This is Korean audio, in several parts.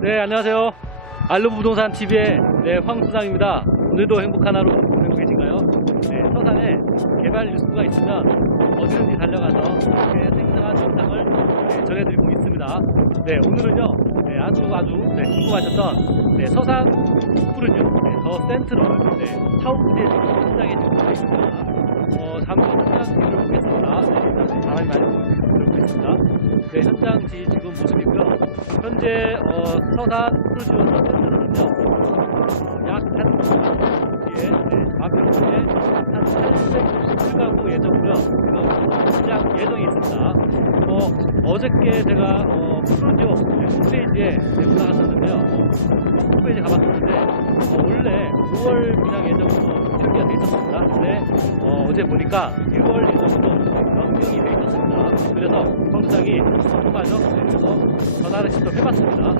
네, 안녕하세요. 알루브 부동산 TV의 네, 황수장입니다. 오늘도 행복한 하루 보내고 계신가요? 네, 서산에 개발 뉴스가 있으면 어디든지 달려가서 이렇게 생생한 영상을 네, 전해드리고 있습니다. 네, 오늘은요, 네, 아주 아주 네, 궁금하셨던 네, 서산 푸른유, 네, 더 센트럴, 네, 타운스의 현장에 있습니다. 어, 잠시 현장 뒤를 보겠습니다. 네, 바람이 많이 불고 있습니다. 네, 현장 지 지금 모습이고요. 현재 어, 서산 푸르지오 센터는요 어, 약한 뒤에 네, 마평시에 한 867가구 예정이고요. 지금 시작 예정이 있습니다. 어, 어저께 제가 어, 네, 홈페이지에 네, 올라갔었는데요. 어, 홈페이지 가봤었는데 어, 원래 5월 분양 예정으로 표기가 돼 있었습니다. 근데 어, 어제 보니까 6월 예정으로 그래서 궁금하죠? 네, 그래서 전화를 직접 해봤습니다.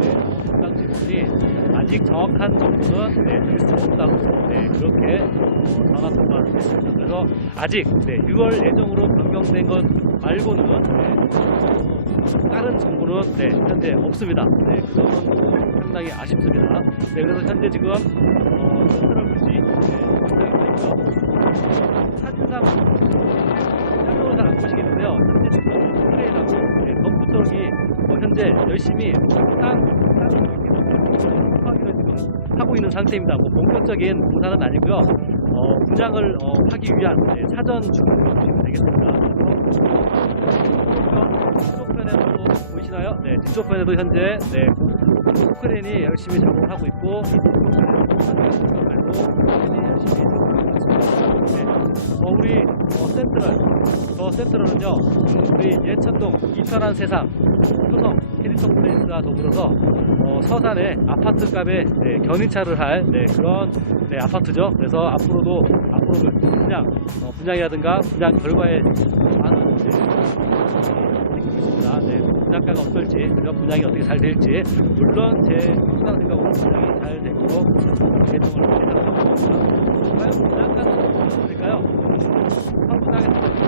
네, 당직분이 아직 정확한 정보는 네, 드릴 수 없다고 네, 그렇게 어, 전화 통화를 했습니다. 그래서 아직 네, 6월 예정으로 변경된 것 말고는 네, 어, 다른 정보는 네, 현재 없습니다. 네, 그거는 상당히 아쉽습니다. 네, 그래서 현재 지금 어, 부지 네. 사진상 현재 열심히 땅 하고 있는 상태입니다. 뭐 본격적인 공사는 아니고요. 어, 분양을 어, 하기 위한 네, 사전 준비로 보시면 되겠습니다. 뒤쪽 편에도 보이시나요? 네, 뒤쪽 편에도 현재 네, 포크레인이 열심히 작업을 하고 있고 포크레인이 열심히 작업을 하고 있습니다. 네. 어, 우리 어, 센트럴, 저 센트럴은요, 우리 예천동 이편한 세상, 효성 캐리터 플레이스와 더불어서 어, 서산의 아파트 값에 네, 견인차를 할 네, 그런 네, 아파트죠. 그래서 앞으로도 앞으로도 분양, 어, 분양이라든가 분양 결과에 많은 네, 생기고 있습니다. 네, 분양가가 어떨지, 그리고 분양이 어떻게 잘 될지, 물론 제 수상 생각으로 분양이 잘 되도록 예정을 예상하고 있습니다. 과연 분양가는 어떻게 될까요? 한분양에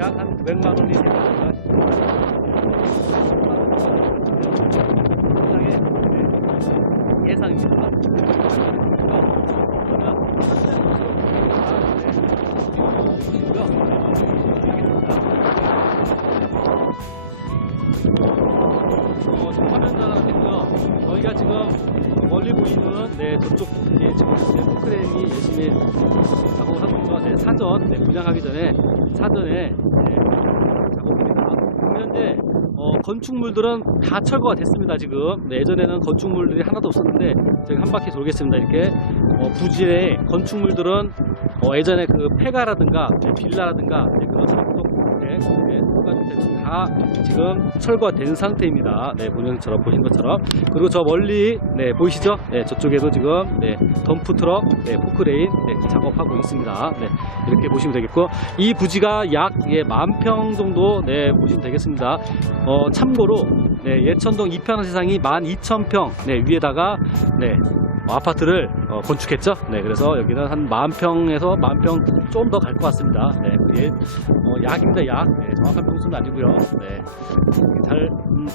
서 대략 한900 저쪽 예, 지금 네, 포크레인이 열심히 작업을 하고 있고 네, 사전 네, 분양하기 전에 사전에 네, 작업입니다. 현재 어, 건축물들은 다 철거가 됐습니다 지금. 네, 예전에는 건축물들이 하나도 없었는데 제가 한 바퀴 돌겠습니다 이렇게. 어, 부지의 건축물들은 어, 예전에 그 폐가라든가 네, 빌라라든가 네, 그런 상속주택 네, 다 지금 철거가 된 상태입니다. 네 보는 것처럼 보신 것처럼. 그리고 저 멀리 네 보이시죠? 네 저쪽에도 지금 네 덤프 트럭 네 포크레인 네, 작업하고 있습니다. 네 이렇게 보시면 되겠고. 이 부지가 약 예, 만평 정도 네 보시면 되겠습니다. 어, 참고로 네, 예천동 이편한 세상이 12,000평 네, 위에다가 네, 어, 아파트를 어, 건축했죠. 네, 그래서 여기는 한 만 평에서 만평 좀 더 갈 것 같습니다. 네, 예, 어, 약입니다, 약. 네, 정확한 평수는 아니고요. 네, 잘 음,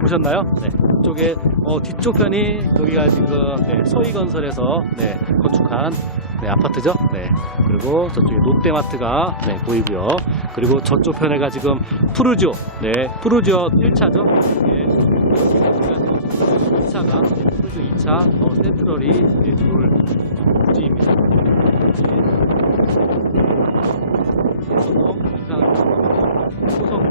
보셨나요? 네, 이쪽에 어, 뒤쪽 편이 여기가 지금 네, 서희건설에서 네, 건축한 네, 아파트죠. 네, 그리고 저쪽에 롯데마트가 네, 보이고요. 그리고 저쪽 편에가 지금 푸르지오, 네, 푸르지오 1차죠. 네, 2차가 네, 푸르지오 2차 어, 센트럴이 네, 들어올 어, 부지입니다. 부지. 성공 이상 소성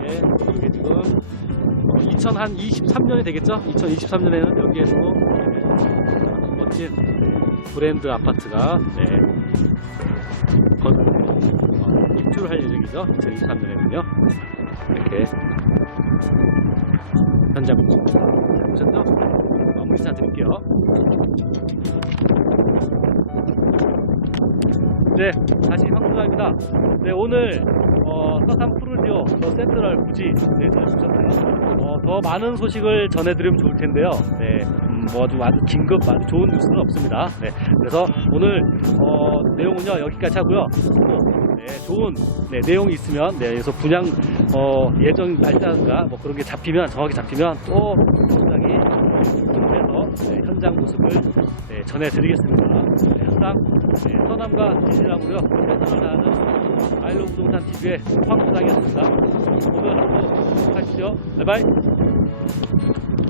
네, 이게 지금 어, 2023년이 되겠죠? 2023년에는 여기에도 네, 멋진 브랜드 아파트가 네, 건, 어, 입주를 할 예정이죠. 2023년에는요. 이렇게. 잘 보셨죠? 마무리 인사 드릴게요. 네, 다시 황수장입니다. 네, 오늘 어, 서산 푸르지오 더 센트럴 부지 네, 잘 보셨나요? 어, 더 많은 소식을 전해드리면 좋을 텐데요. 네, 음, 뭐 아주 아주 긴급 아주 좋은 뉴스는 없습니다. 네, 그래서 오늘 어, 내용은요 여기까지 하고요. 또, 네, 좋은 네, 내용이 있으면 네, 그래서 분양 어, 예정 날짜인가 뭐 그런 게 잡히면 정확히 잡히면 또 부장이 해서 네, 현장 모습을 네, 전해드리겠습니다. 네, 항상 네, 서남과 진실함으로요 최선을 다하는 아일로 부동산 TV의 황 부장이었습니다. 오늘 하루도 행복하시죠. 바이바이.